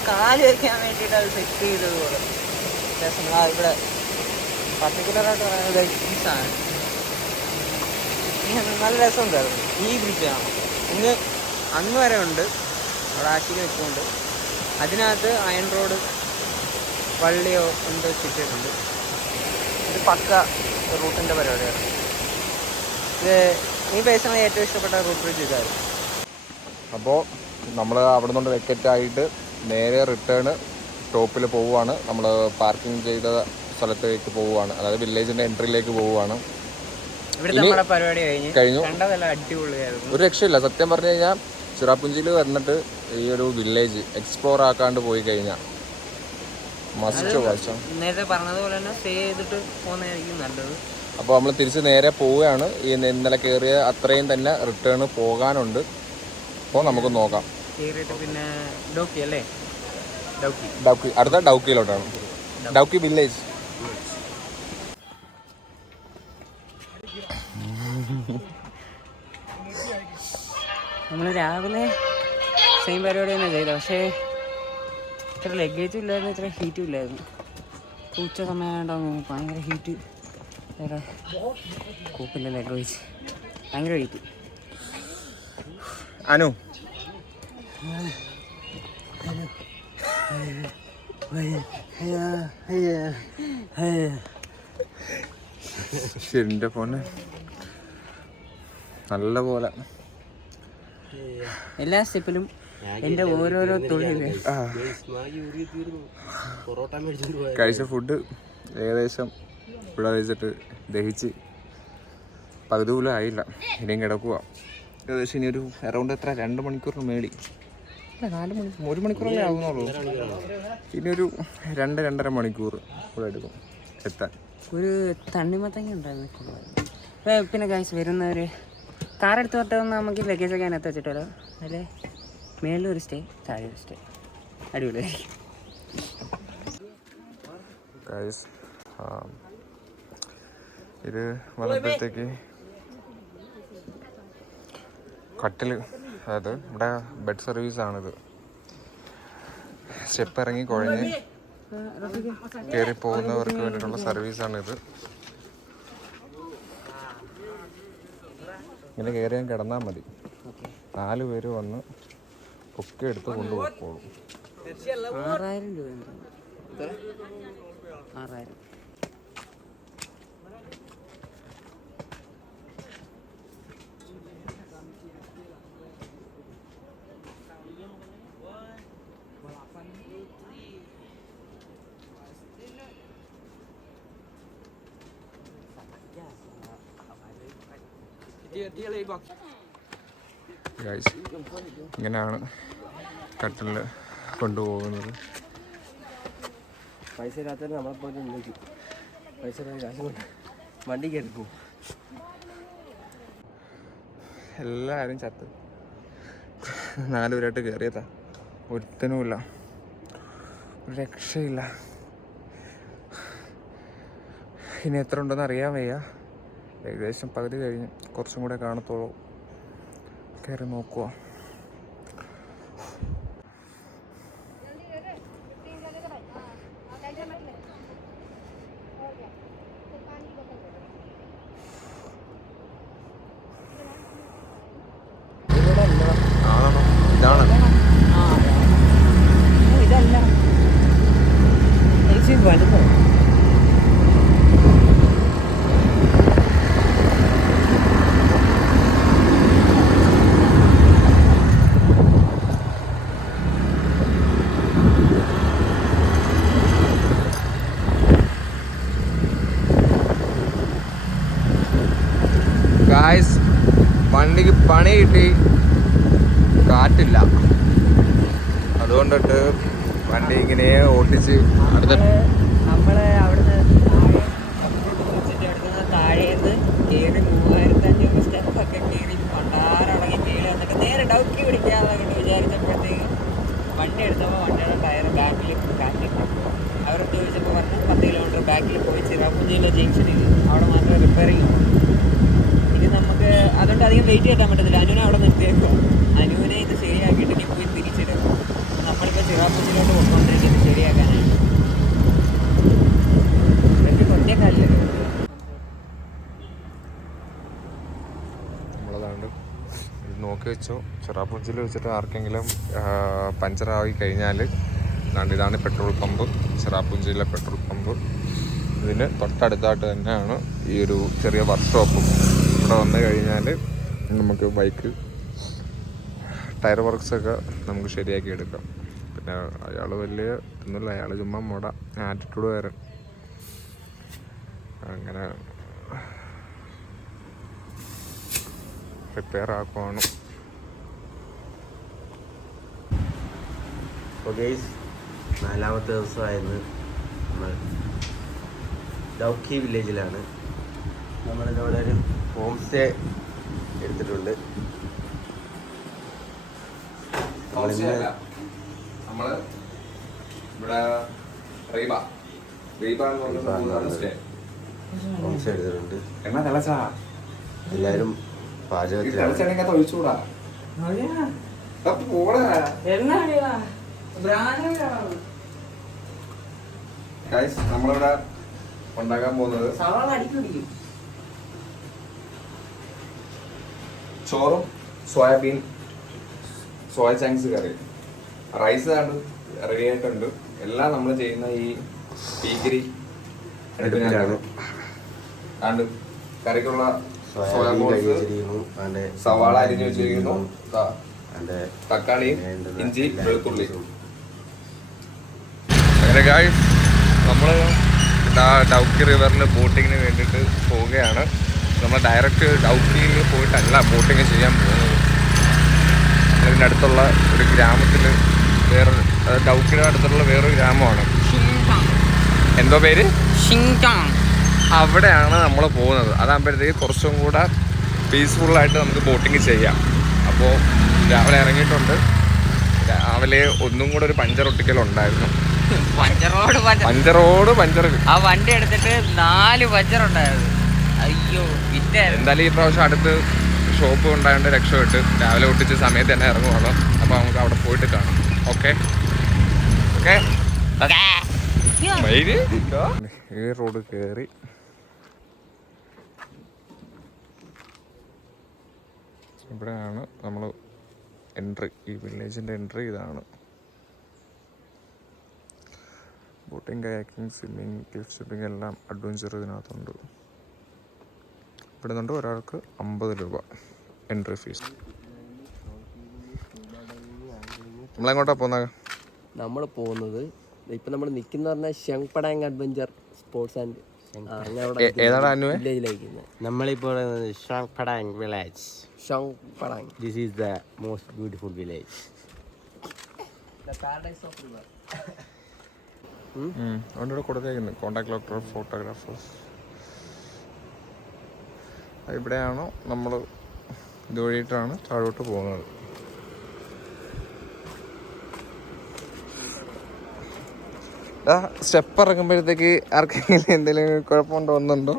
കാല് വയ്ക്കാൻ വേണ്ടിയിട്ട് അത് സെറ്റ് ചെയ്തതുപോലെ രസം. ഇവിടെ പർട്ടിക്കുലറായിട്ട് പറയുന്നത് ഈ സാധനം നല്ല രസമുണ്ടായിരുന്നു. ഈ ബ്രിഡ്ജാണ് അന്ന് വരെ ഉണ്ട്. അവിടെ ആശിക വെച്ചുകൊണ്ട് അതിനകത്ത് അയൺ റോഡ് വള്ളിയോ എന്തോ ചുറ്റിയിട്ടുണ്ട്. ഇത് പക്ക റൂട്ടിൻ്റെ പരിപാടിയാണ്. ഇത് ഈ പേഴ്സണലി ഏറ്റവും ഇഷ്ടപ്പെട്ട റൂട്ട് ബ്രിഡ്ജ് ഇതായിരുന്നു. അപ്പോൾ നമ്മൾ അവിടെ നിന്ന് വെക്കറ്റ് ആയിട്ട് നേരെ റിട്ടേൺ സ്റ്റോപ്പിൽ പോവുകയാണ്. നമ്മൾ പാർക്കിംഗ് ചെയ്ത സ്ഥലത്തേക്ക് പോവുകയാണ്, അതായത് വില്ലേജിൻ്റെ എൻട്രിയിലേക്ക് പോവുകയാണ്. കഴിഞ്ഞു. ഒരു രക്ഷയില്ല സത്യം പറഞ്ഞു കഴിഞ്ഞാൽ. ചിറാപുഞ്ചിയിൽ വന്നിട്ട് ഈ ഒരു വില്ലേജ് എക്സ്പ്ലോർ ആക്കാണ്ട് പോയി കഴിഞ്ഞാൽ മസ്റ്റ് വാച്ച്. നേരത്തെ പറഞ്ഞതുപോലെ തന്നെ സ്റ്റേ ചെയ്തിട്ട് പോകുന്നതായിരിക്കും നല്ലത്. അപ്പോൾ നമ്മൾ തിരിച്ച് നേരെ പോവുകയാണ്. ഈ ഇന്നലെ കയറിയ അത്രയും തന്നെ റിട്ടേൺ പോകാനുണ്ട്. അപ്പോൾ നമുക്ക് നോക്കാം. പിന്നെ ഡൗക്കി അല്ലേ? ഡൗക്കി അടുത്ത ഡൗക്കിയിലോട്ടാണ്. ഡൗക്കി വില്ലേജ്. നമ്മൾ രാവിലെ സെയിം പരിപാടി തന്നെ ചെയ്തത്, പക്ഷേ ഇത്ര ലഗേജും ഇല്ലായിരുന്നു, ഇത്ര ഹീറ്റും ഇല്ലായിരുന്നു. ഉച്ച സമയമായിട്ടാണ് ഭയങ്കര ഹീറ്റ്. വേറെ കൂപ്പില്ല ലഗേജ്, ഭയങ്കര ഹീറ്റ്. അനു ശരി ഫോണ് നല്ല പോലെ എല്ലാ സ്റ്റെപ്പിലും എൻ്റെ ഓരോരോ തൊഴിൽ. കഴിച്ച ഫുഡ് ഏകദേശം ഇവിടെ വെച്ചിട്ട് ദഹിച്ച് പകുതി പോലും ആയില്ല. ഇനിയും കിടക്കുക. ഏകദേശം ഇനി ഒരു അറൗണ്ട് എത്ര 2 മണിക്കൂറിന് മേടി, 4 മണിക്കൂർ, 1 മണിക്കൂറല്ലേ ആവുന്നുള്ളൂ. ഇനി ഒരു 2-2.5 മണിക്കൂർ ഇവിടെ എടുക്കും എത്താൻ. ഒരു തണ്ണിമത്തങ്ങ ഉണ്ടായിരുന്നു. പിന്നെ കാശ് വരുന്നവർ കാറെടുത്ത് തൊട്ടൊന്ന് നമുക്ക് ലഗേജൊക്കെ അതിനകത്ത് വെച്ചിട്ടല്ലോ. അല്ലേ മേളിലൊരു സ്റ്റേ, താഴെ ഒരു സ്റ്റേ, അടിപൊളിയായിരിക്കും. ഇത് വന്നപ്പോഴത്തേക്ക് കട്ടിൽ, അതായത് ഇവിടെ ബെഡ് സർവീസാണിത്. സ്റ്റെപ്പ് ഇറങ്ങി കുഴഞ്ഞ് കയറി പോകുന്നവർക്ക് വേണ്ടിയിട്ടുള്ള സർവീസാണിത്. ഇങ്ങനെ കയറി ഞാൻ കിടന്നാൽ മതി. 4 പേര് വന്ന് ഒക്കെ എടുത്ത് കൊണ്ടുപോയിക്കോളും. 6000 രൂപ. 6000. ഇങ്ങനെയാണ് കട്ടിലിൽ കൊണ്ടുപോകുന്നത്. പൈസ ഇല്ലാത്തവർ നമ്മളെപ്പോലെ വിളിക്കും. പൈസ കാശ് കൊണ്ട് വണ്ടി കയറി പോകും. എല്ലാവരും ചത്ത് 4 പേരായിട്ട് കയറിയതാ. ഒരുത്തനുമില്ല, ഒരു രക്ഷയില്ല. ഇനി എത്ര ഉണ്ടെന്ന് അറിയാൻ വയ്യ. ഏകദേശം പകുതി കഴിഞ്ഞ്, കുറച്ചും കൂടെ കാണത്തുള്ളൂ. കയറി നോക്കുക. ഇതാണ് ഇതല്ല വലുതോ? ഗായ്സ്, വണ്ടിക്ക് പണി കിട്ടി. കാറ്റില്ല, അതുകൊണ്ടിട്ട് വണ്ടി ഇങ്ങനെ ഓട്ടിച്ച് അടുത്ത നമ്മള് അവിടുന്ന് താഴേന്ന് കയറി 3500 സ്റ്റെപ്പൊക്കെ കയറി പണ്ടാറടങ്ങി കയറി വന്നിട്ട് നേരെ ഡൗക്കി പിടിക്കാമെന്നൊക്കെ വിചാരിച്ചപ്പോഴത്തേക്ക് വണ്ടി എടുത്തപ്പോൾ വണ്ടിയുടെ ടയർ ബാക്കിൽ കാറ്റില്ല. അവരോട് ചോദിച്ചപ്പോൾ പറഞ്ഞു 10 കിലോമീറ്റർ ബാക്കിൽ പോയി ചിറാപുഞ്ചിയിലെ ജംഗ്ഷനിൽ അവിടെ മാത്രമേ റിപ്പയറിങ് ഉള്ളൂ. ഇനി നമുക്ക് അതുകൊണ്ട് അധികം വെയിറ്റ് ചെയ്യാൻ പറ്റത്തില്ല. അനുവിനെ അവിടെ നിർത്തിയേക്കുക. അനുവിനെ ഇത് ശരിയാക്കിയിട്ട് ഇനി പോയി തിരിച്ചിടും. നമ്മളിപ്പോൾ ചിറാപുഞ്ചിയിലോട്ട് കൊണ്ടുവന്നിരിക്കുന്നത് ശരിയാക്കാനാണ്. എനിക്ക് ഒറ്റക്കാലില്ലല്ലോ. നമ്മളതാണ്ട് ഇത് നോക്കി വെച്ചോ. ചിറാപുഞ്ചിയിൽ വെച്ചിട്ട് ആർക്കെങ്കിലും പഞ്ചറായി കഴിഞ്ഞാൽ ഇതാണ് പെട്രോൾ പമ്പ്, ചിറാപുഞ്ചിയിലെ പെട്രോൾ പമ്പ്. ഇതിന് തൊട്ടടുത്തായിട്ട് തന്നെയാണ് ഈ ഒരു ചെറിയ വർക്ക്ഷോപ്പും. ഇവിടെ വന്നു കഴിഞ്ഞാൽ നമുക്ക് ബൈക്ക് ടയർ വർക്ക്സൊക്കെ നമുക്ക് ശരിയാക്കി എടുക്കാം. പിന്നെ അയാൾ വലിയ ഒന്നുമില്ല, അയാൾ ചുമ്മാ മുട ആറ്റിറ്റ്യൂഡ് വരാൻ അങ്ങനെ റിപ്പയർ ആക്കുവാണ്. നാലാമത്തെ ദിവസമായിരുന്നു. നമ്മൾ ഡൗക്കി വില്ലേജിലാണ്. നമ്മളിവിടെ ഒരു ഹോം സ്റ്റേ എടുത്തിട്ടുണ്ട്. നമ്മള് ഇവിടെ ഹോം സ്റ്റേ എടുത്തിട്ടുണ്ട്. എന്നാ തിളച്ചാ എല്ലാവരും പാചകത്തിലാണ്. ഒഴിച്ചുകൂടാ നമ്മളിവിടെ ഉണ്ടാക്കാൻ പോകുന്നത് ചോറും സോയാബീൻ സോയ ചങ്ക്സ് കറി, റൈസ് ആണ് റെഡി ആയിട്ടുണ്ട്. എല്ലാം നമ്മൾ ചെയ്യുന്ന ഈ പീക്കിരി അടുപ്പിലാണ്. കറിക്കുള്ള സവാള അരിഞ്ഞു വെച്ചിരിക്കുന്നു, തക്കാളി, ഇഞ്ചി, വെളുത്തുള്ളി. അങ്ങനെ നമ്മൾ ഡൗക്കി റിവറിൽ ബോട്ടിങ്ങിന് വേണ്ടിയിട്ട് പോവുകയാണ്. നമ്മൾ ഡയറക്റ്റ് ഡൗക്കിയിൽ പോയിട്ടല്ല ബോട്ടിങ് ചെയ്യാൻ പോകുന്നത്. ഇതിൻ്റെ അടുത്തുള്ള ഒരു ഗ്രാമത്തിൽ ഡൗക്കിയുടെ അടുത്തുള്ള വേറൊരു ഗ്രാമമാണ്. എന്തോ പേര്? അവിടെയാണ് നമ്മൾ പോകുന്നത്. അതാകുമ്പോഴത്തേക്ക് കുറച്ചും കൂടെ പീസ്ഫുള്ളായിട്ട് നമുക്ക് ബോട്ടിങ് ചെയ്യാം. അപ്പോൾ രാവിലെ ഇറങ്ങിയിട്ടുണ്ട്. രാവിലെ ഒന്നും കൂടെ ഒരു പഞ്ചർ ഒട്ടിക്കലുണ്ടായിരുന്നു. പഞ്ചർ ആ വണ്ടി എടുത്തിട്ട് 4 പഞ്ചറുണ്ടായിരുന്നു. അയ്യോ, എന്തായാലും ഈ പ്രാവശ്യം അടുത്ത് ഷോപ്പ് ഉണ്ടായതുകൊണ്ട് രക്ഷപ്പെട്ട് രാവിലെ ഒട്ടിച്ച സമയത്ത് തന്നെ ഇറങ്ങുവാണ്. അപ്പോൾ നമുക്ക് അവിടെ പോയിട്ട് കാണാം. Okay okay. ഈ റോഡ് കയറി ഇവിടെയാണ് നമ്മൾ എൻട്രി. ഈ വില്ലേജിൻ്റെ എൻട്രി ഇതാണ്. Boating, kayaking, swimming, cliff shipping എല്ലാം അഡ്വഞ്ചർ ഇതിനകത്തുണ്ട്. ഇവിടെ നിന്നുണ്ട് ഒരാൾക്ക് 50 രൂപ എൻട്രി ഫീസ്. നമ്മളെങ്ങോട്ടാണ് പോകുന്നത്? നമ്മൾ പോകുന്നത് ഇപ്പം നമ്മൾ നിൽക്കുന്ന പറഞ്ഞാൽ ഷെങ്പടാങ് അഡ്വഞ്ചർ സ്പോർട്സ് ആൻഡ് നമ്മളിപ്പോൾ Shengpatang village. Shengpatang, this is the most beautiful village, the paradise of river. അവിടെ കൊടുത്തേക്കുന്നു കോണ്ടാക്ട് ഡോക്ടർ, ഫോട്ടോഗ്രാഫേഴ്സ്. ഇവിടെയാണ് നമ്മൾ ഇതുവഴിയിട്ടാണ് താഴോട്ട് പോകുന്നത്. സ്റ്റെപ്പ് ഇറങ്ങുമ്പോഴത്തേക്ക് ആർക്കെങ്കിലും എന്തെങ്കിലും കുഴപ്പം തോന്നുന്നുണ്ടോ?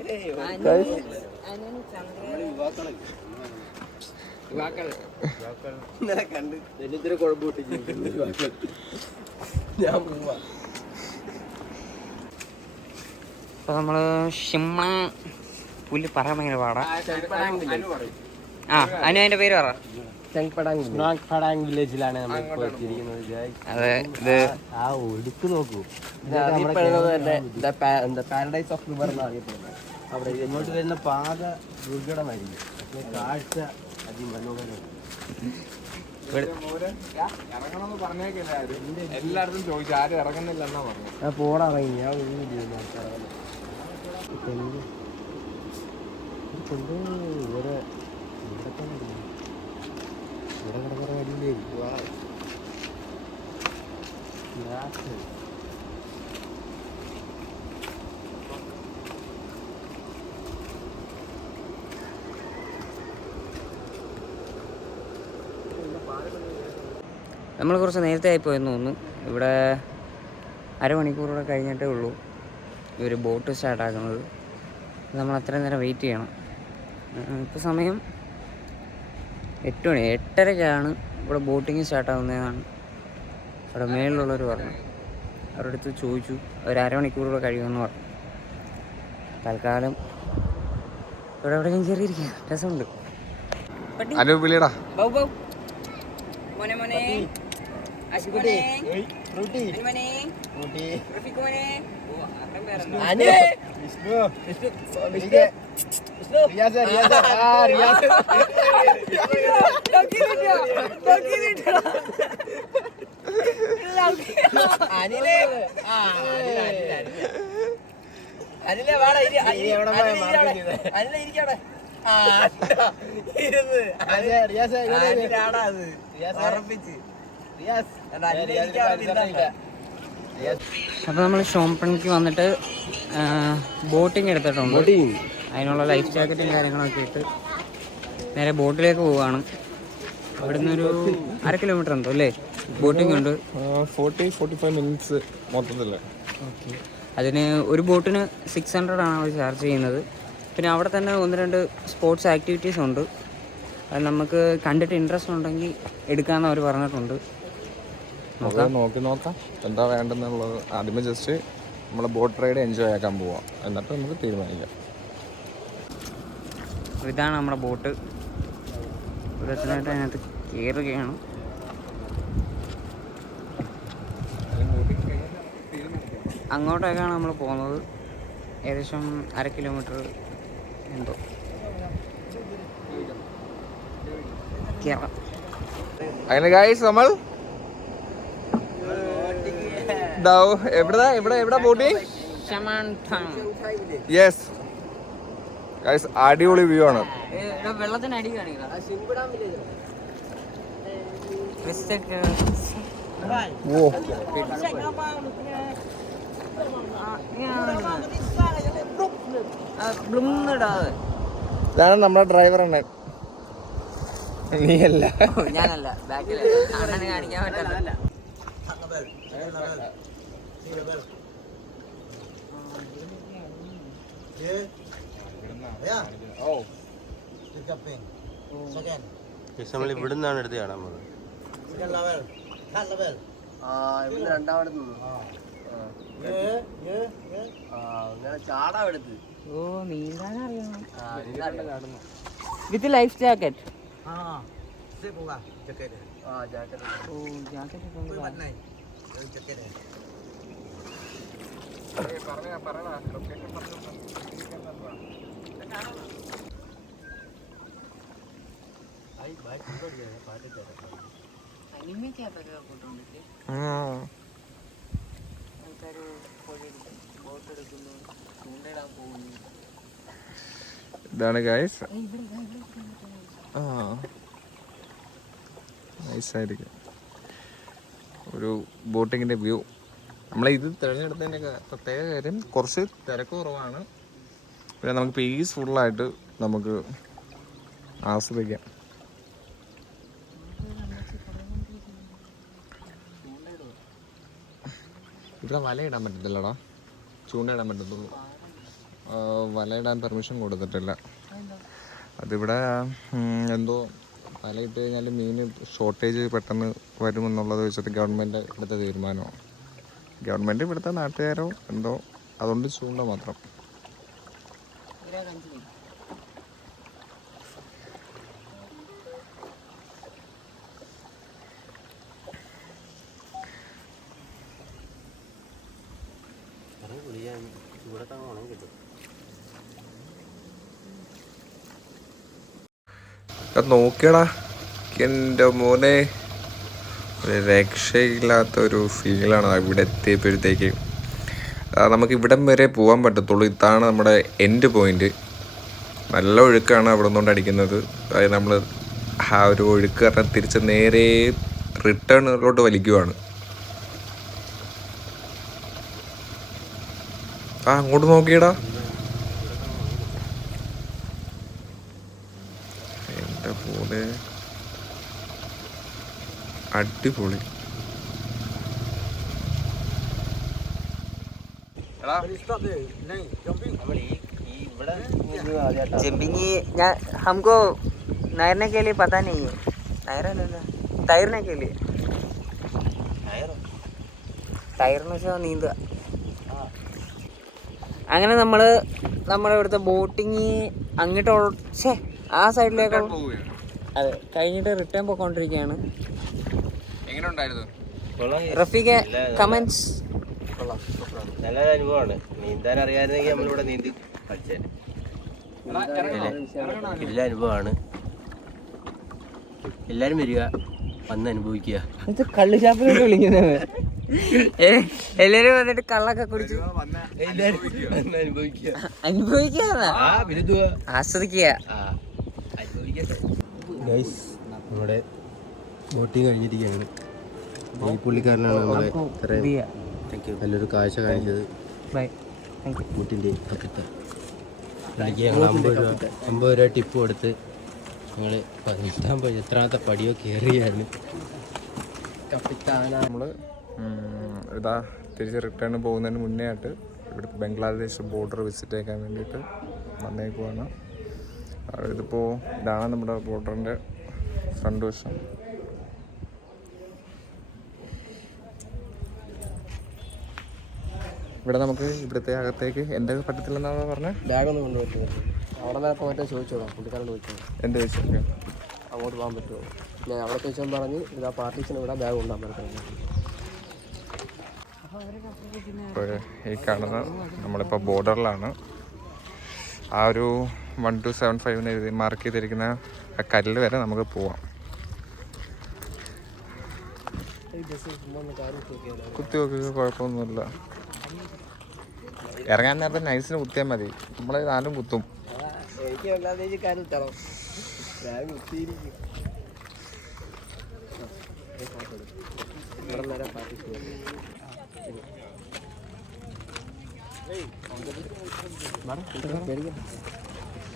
ഇപ്പൊ നമ്മള് ഷിംല പുല്ല് പറയാൻ ഭയങ്കര പാടാ. അനു അതിന്റെ പേര് പറ. വില്ലേജിലാണ് നമ്മൾ ഇപ്പോൾ എത്തിയിരിക്കുന്നത്. അതെ, ഇത് ആ ഒടുക്ക് നോക്കൂ. പാരഡൈസ് ഓഫ് റിവർ എന്നാണ് അറിയപ്പെടുന്നത്. അവിടെ ഇങ്ങോട്ട് വരുന്ന പാത ദുർഘടമായിരിക്കും, പക്ഷേ കാഴ്ച അതിമനോഹരമാണ്. ഇറങ്ങണമെന്ന് പറഞ്ഞേക്കില്ല, എല്ലായിടത്തും ചോദിച്ചു, ആരും ഇറങ്ങുന്നില്ലെന്നാ പറഞ്ഞു. ഞാൻ പോടാറങ്ങി, ഞാൻ ഒന്നും ചെയ്യുന്നു. ഇവിടെ കിടക്കുന്ന വഴിയിലേ നമ്മൾ കുറച്ച് നേരത്തെ ആയിപ്പോയെന്ന് തോന്നുന്നു. ഇവിടെ അരമണിക്കൂറൂടെ കഴിഞ്ഞിട്ടേ ഉള്ളൂ ഇവർ ബോട്ട് സ്റ്റാർട്ടാക്കുന്നത്. നമ്മൾ അത്രയും നേരം വെയിറ്റ് ചെയ്യണം. ഇപ്പോൾ സമയം 8 മണി, 8:30-ക്കാണ് ഇവിടെ ബോട്ടിങ് സ്റ്റാർട്ടാകുന്നതെന്നാണ് ഇവിടെ മേളിലുള്ളവർ പറഞ്ഞു. അവരുടെ അടുത്ത് ചോദിച്ചു, ഒരു അരമണിക്കൂറൂടെ കഴിയുമെന്ന് പറഞ്ഞു. തൽക്കാലം ഇവിടെ എവിടെയെങ്കിലും കയറിയിരിക്കുക, രസമുണ്ട്. അനുവിളിയടാ മോനെ മോനെ അശ്വിനെ മോനെ റഫീഖ് മോനെ അപ്പോൾ നമ്മൾ ഷോംപണിക്ക് വന്നിട്ട് ബോട്ടിങ് എടുത്തിട്ടുണ്ട്. അതിനുള്ള ലൈഫ് ജാക്കറ്റും കാര്യങ്ങളൊക്കെ ഇട്ട് നേരെ ബോട്ടിലേക്ക് പോവുകയാണ്. ഇവിടുന്ന് ഒരു 1/2 കിലോമീറ്റർ ഉണ്ടോ അല്ലേ ബോട്ടിംഗ് ഉണ്ട്? 40-45 മിനിറ്റ്സ് മൊത്തത്തില്. ഓക്കെ. അതിന് ഒരു ബോട്ടിന് 600 ആണ് അവർ ചാർജ് ചെയ്യുന്നത്. പിന്നെ അവിടെ തന്നെ 1-2 സ്പോർട്സ് ആക്ടിവിറ്റീസ് ഉണ്ട്. അത് നമുക്ക് കണ്ടിട്ട് ഇൻട്രസ്റ്റ് ഉണ്ടെങ്കിൽ എടുക്കാമെന്ന് അവർ പറഞ്ഞിട്ടുണ്ട്. നോക്കാം എന്താ വേണ്ടെന്നുള്ളത്. ആദ്യമേ ജസ്റ്റ് നമ്മളെ ബോട്ട് റൈഡ് എൻജോയ് ആക്കാൻ പോവാം, എന്നിട്ട് നമുക്ക് തീരുമാനിക്കാം. ഇതാണ് നമ്മുടെ ബോട്ട്. രസമായിട്ട് അതിനകത്ത് കയറുകയാണ്. അങ്ങോട്ടേക്കാണ് നമ്മൾ പോകുന്നത്. ഏകദേശം 1/2 കിലോമീറ്റർ എന്തോ കയറാം. അങ്ങനെ ഗൈസ് നമ്മൾ എവിടെ ബോട്ടിങ്? യെസ് ഗൈസ്, അടിപൊളി വ്യൂ ആണ്. വെള്ളത്തിന് അടി കാണിക്കണം. ഇതാണ് നമ്മുടെ ഡ്രൈവർ അണ്ണൻ. നീയല്ല, ഞാനല്ല, ബാക്കിൽ അണ്ണനെ കാണിക്കാൻ പറ്റില്ല. നമ്മൾ ഇവിടുന്നാണ് എടുത്ത് കാണാൻ പോകുന്നത്. ഓ, നീന്താൻ അറിയണം. With life jacket. ഓ, ജാക്കറ്റ് അനിമയ്ക്കകത്തൊക്കെ കൊണ്ടുവന്നിട്ട് ആൾക്കാർ ബോട്ട് എടുക്കുന്നു, ചൂണ്ടയിടാൻ പോകുന്നു. ഇതാണ് ഗൈസ്. നൈസായിരിക്കും ഒരു ബോട്ടിങ്ങിൻ്റെ വ്യൂ. നമ്മളെ ഇത് തിരഞ്ഞെടുത്തതിൻ്റെ പ്രത്യേക കാര്യം കുറച്ച് തിരക്ക് കുറവാണ്. പിന്നെ നമുക്ക് പീസ്ഫുള്ളായിട്ട് നമുക്ക് ആസ്വദിക്കാം. ഇവിടെ വലയിടാൻ പറ്റത്തില്ലടാ, ചൂണ്ടയിടാൻ പറ്റത്തുള്ളൂ. വലയിടാൻ പെർമിഷൻ കൊടുത്തിട്ടില്ല. അതിവിടെ എന്തോ വലയിട്ട് കഴിഞ്ഞാൽ മീൻ ഷോർട്ടേജ് പെട്ടെന്ന് വരുമെന്നുള്ളത് വെച്ചിട്ട് ഗവൺമെൻറ് എടുത്ത തീരുമാനമാണ്. ഗവൺമെൻറ് ഇവിടുത്തെ നാട്ടുകാരോ എന്തോ, അതുകൊണ്ട് ചൂണ്ട മാത്രം. നോക്കിയടാ എൻ്റെ മോനെ, ഒരു രക്ഷയില്ലാത്തൊരു ഫീലാണ് ഇവിടെ എത്തിയപ്പോഴത്തേക്ക്. നമുക്ക് ഇവിടം വരെ പോകാൻ പറ്റത്തുള്ളൂ. ഇതാണ് നമ്മുടെ എൻഡ് പോയിന്റ്. നല്ല ഒഴുക്കാണ് അവിടെ നിന്നുകൊണ്ട് അടിക്കുന്നത്. അതായത് നമ്മൾ ആ ഒരു ഒഴുക്ക് കാരണം തിരിച്ച് നേരെ റിട്ടേണിലോട്ട് വലിക്കുവാണ്. അങ്ങോട്ട് നോക്കിയടാ, എൻ്റെ പോലെ അടിപൊളി. जंपिंग हमको नैरने के लिए पता नहीं है. तैरने के लिए ടയറിന് വെച്ചാൽ നീന്തുക. അങ്ങനെ നമ്മുടെ ഇവിടുത്തെ ബോട്ടിങ് അങ്ങോട്ട് ആ സൈഡിലേക്ക് അതെ കഴിഞ്ഞിട്ട് റിട്ടേൺ പോയിക്കൊണ്ടിരിക്കുകയാണ്. എങ്ങനെ ഉണ്ടായിരുന്നു റഫീഖ് കമന്റ്സ്? നല്ലൊരു അനുഭവമാണ്. നീന്താൻ അറിയാമെങ്കിൽ നമ്മളിവിടെ നീന്തി കളിച്ചേ. എല്ലാ അനുഭവമാണ്. എല്ലാരും വരിക, വന്ന് അനുഭവിക്കുക. കള്ളു ഷാപ്പിലോട്ട് വിളിക്കുന്നത്. എല്ലാരും വന്നിട്ട് കള്ളൊക്കെ കുടിച്ച് അനുഭവിക്കാന്നാ, ആസ്വദിക്കുക. ഗൈസ്, നമ്മുടെ ബോട്ടിങ് കഴിഞ്ഞിരിക്കുകയാണ്. ഈ പുള്ളിക്കാരനാണ് നമ്മളെ ഇത്രയും നല്ലൊരു കാഴ്ച കാണിച്ചത്. ബോട്ടിൻ്റെ കപ്പിത്താൻ. എനിക്ക് ഞങ്ങൾ 50 രൂപ ടിപ്പ് കൊടുത്ത് ഞങ്ങൾ 18 എത്രാമത്തെ പടിയോ കയറിയാണ്. നമ്മൾ ഇതാ തിരിച്ച് റിട്ടേൺ പോകുന്നതിന് മുന്നേ ആയിട്ട് ഇവിടെ ബംഗ്ലാദേശ് ബോർഡർ വിസിറ്റ് ചെയ്യാൻ വേണ്ടിയിട്ട് വന്നേക്കുവാണ്. ഇതിപ്പോൾ ഇതാണ് നമ്മുടെ ബോർഡറിൻ്റെ ഫ്രണ്ട് വശം. ഇവിടെ നമുക്ക് ഇവിടുത്തെ അകത്തേക്ക് എൻ്റെ പറ്റത്തില്ലെന്നാണ് പറഞ്ഞത്. ബാഗൊന്നും കൊണ്ടുപോയി അവിടെ വരെ പോയിട്ട് ചോദിച്ചോളാം, പുള്ളിക്കാരോട് ചോദിച്ചോളാം. എൻ്റെ ചോദിച്ചോക്കെ അങ്ങോട്ട് പോകാൻ പറ്റുമോ? ഞാൻ അവിടെ ചോദിച്ചാൽ പറഞ്ഞ് ഇതാ പാർട്ടീസിന് ഇവിടെ ബാഗ് കൊണ്ടാൻ പറ്റുന്നത്. ഇപ്പോൾ ഈ കാണുന്ന നമ്മളിപ്പോൾ ബോർഡറിലാണ്. ആ ഒരു 1275 എഴുതി മാർക്ക് ചെയ്തിരിക്കുന്ന ആ കല്ല് വരെ നമുക്ക് പോവാം. കുത്തി നോക്കുക, കുഴപ്പമൊന്നുമില്ല. ഇറങ്ങാൻ നേരത്തെ നൈസിന് കുത്തിയാൽ മതി. നമ്മളെ നാലും കുത്തും. എനിക്ക് ബംഗ്ലാദേശിക്കാരും കുത്തണം. ബാഗ് കുത്തിയിരിക്കും. ഇവിടെ നേരെ പാർട്ടീസ്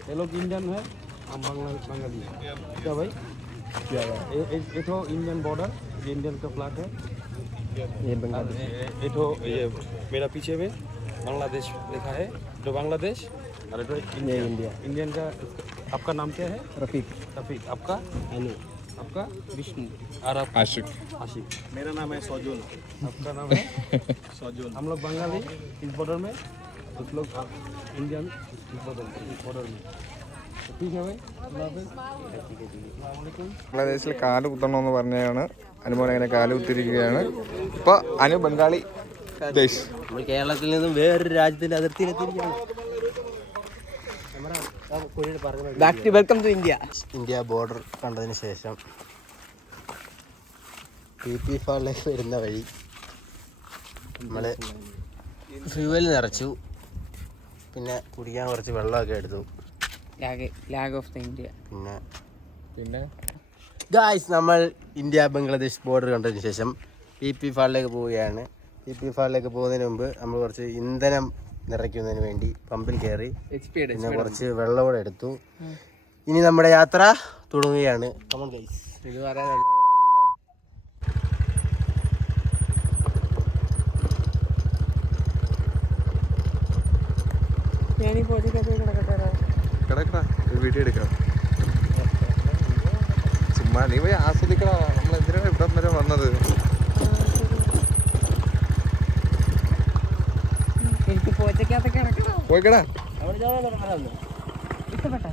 ये लोग इंडियन है, हम बंगाली। क्या भाई? ये तो इंडियन बॉर्डर, ये इंडियन का फ्लैग है। ये बंगाली। ये तो ये मेरा पीछे में बांग्लादेश लिखा है, जो बांग्लादेश। अरे तो इंडिया। इंडियन का। आपका नाम क्या है? रफीक। रफीक। आपका? अनु। आपका? विष्णु। और आप? ആഷിഖ്. आशिक। मेरा नाम है सौजुल। आपका नाम है? सौजुल। हम लोग बंगाली इस बॉर्डर में, कुछ लोग इंडियन इस बॉर्डर में। ठीक है भाई, अल्लाह हाफिज़। ബംഗ്ലാദേശിൽ കാല് കുത്തണമെന്ന് പറഞ്ഞാണ് അനുമോൻ അങ്ങനെ കാല് കുത്തിയിരിക്കുകയാണ്. ഇപ്പോൾ അനു ബംഗാളി ദേശ്. നമ്മൾ കേരളത്തിൽ നിന്നും വേറൊരു രാജ്യത്തിന്റെ അതിർത്തിയിലെത്തിയിരിക്കുകയാണ്. Welcome to India. India border കണ്ടതിന് ശേഷം PP ഫാളിലേക്ക് വരുന്ന വഴി നമ്മൾ ഫ്യൂവൽ നിറച്ചു. പിന്നെ കുടിക്കാൻ കുറച്ച് വെള്ളമൊക്കെ എടുത്തു. Lag of the India. പിന്നെ ഗായ്സ്, നമ്മൾ ഇന്ത്യ ബംഗ്ലാദേശ് ബോർഡർ കണ്ടതിന് ശേഷം PP ഫാളിലേക്ക് പോവുകയാണ്. PP ഫാളിലേക്ക് പോകുന്നതിന് മുമ്പ് നമ്മൾ കുറച്ച് ഇന്ധനം നിറയ്ക്കുന്നതിന് വേണ്ടി പമ്പിൽ കയറി പിന്നെ കുറച്ച് വെള്ളം കൂടെ എടുത്തു. ഇനി നമ്മുടെ യാത്ര തുടങ്ങുകയാണ്. Come on guys. ഇത് പറയാൻ കിടക്കടാ, വീഡിയോ എടുക്കണം. ചുമ്മാ നീ പോയി ആസ്വദിക്കടാ. നമ്മൾ എന്തിനാണ് ഇവിടം വരെ വന്നത്? എനിക്ക് പോച്ചക്കകത്തൊക്കെ കിടക്കണം. പോയിക്കടാ. ഇഷ്ടപ്പെട്ട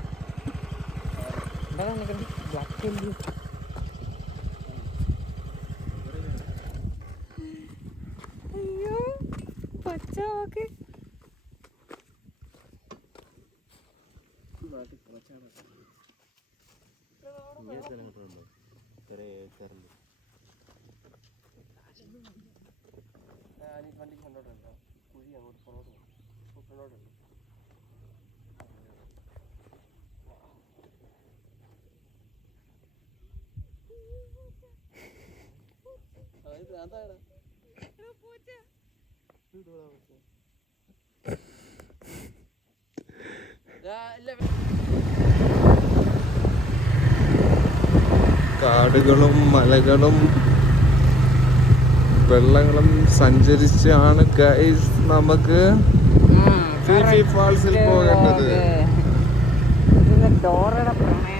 അയ്യോ പച്ച നോക്ക്. കാടുകളും മലകളും വെള്ളങ്ങളും സഞ്ചരിച്ചാണ് ഗൈസ് നമുക്ക് PP ഫാൾസിൽ പോകേണ്ടത്. ഡോറയുടെ പ്രമേയം.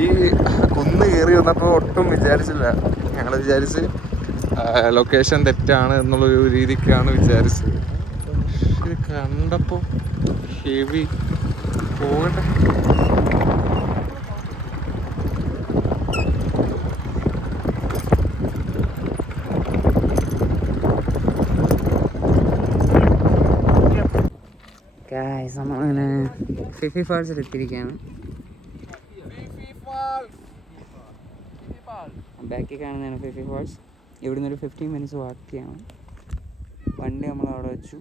ഈ കുന്ന് കയറി വന്നപ്പോൾ ഒട്ടും വിചാരിച്ചില്ല. ഞങ്ങൾ വിചാരിച്ച് ലൊക്കേഷൻ തെറ്റാണ് എന്നുള്ളൊരു രീതിക്കാണ് വിചാരിച്ചത്. ഇത് കണ്ടപ്പോൾ ഹെവി പോകട്ടെ. നമ്മളങ്ങനെ ഫിഫി ഫാൾസിൽ എത്തിയിരിക്കുകയാണ്. ബാക്കിൽ കാണുന്നതാണ് ഫിഫി ഫാൾസ്. ഇവിടുന്ന് ഒരു 15 മിനിറ്റ്സ് വാക്ക് ചെയ്യണം. വണ്ടി നമ്മൾ അവിടെ വെച്ചു.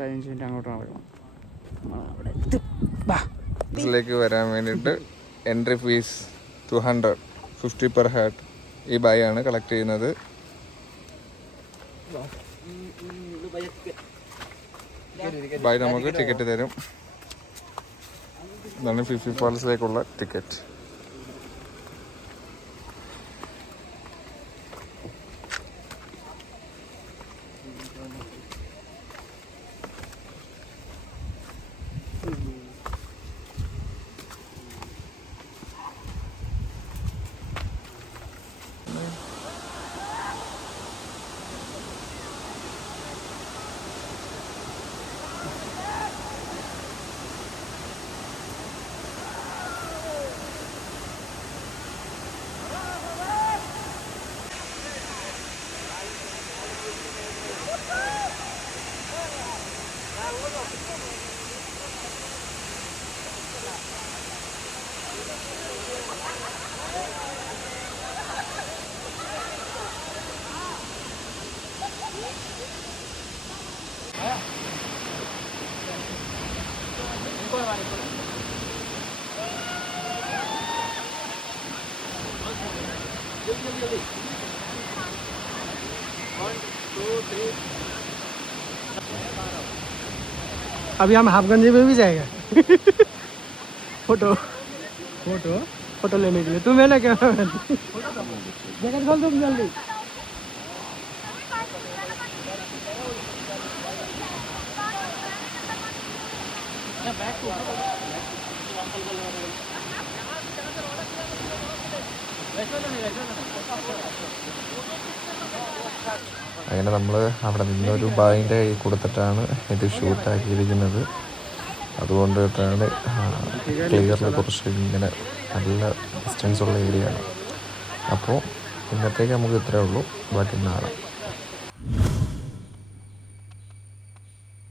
15 മിനിറ്റ് അങ്ങോട്ട് നടക്കണം. നമ്മളവിടെ ഇതിലേക്ക് വരാൻ വേണ്ടിയിട്ട് എൻട്രി ഫീസ് 250 പെർ ഹെഡ്. ഈ ബൈ ആണ് കളക്ട് ചെയ്യുന്നത്. ബൈ നമുക്ക് ടിക്കറ്റ് തരും. ഇതാണ് ഫിഫി ഫാൾസിലേക്കുള്ള ടിക്കറ്റ്. अभी हम हाफगंज में भी जाएगा फोटो फोटो फोटो लेने के लिए। तुम है ना क्या जैकेट खोल तुम जल्दी। അങ്ങനെ നമ്മൾ അവിടെ നിന്നൊരു ബായിൻ്റെ കൈ കൊടുത്തിട്ടാണ് ഇത് ഷൂട്ടാക്കിയിരിക്കുന്നത്. അതുകൊണ്ടിട്ടാണ് ക്ലിയറിൽ കുറച്ച് ഇങ്ങനെ നല്ല ഡിസ്റ്റൻസ് ഉള്ള ഏരിയ ആണ്. അപ്പോൾ ഇന്നത്തേക്ക് നമുക്ക് ഇത്രയേ ഉള്ളൂ. ബാക്കി നാളെ.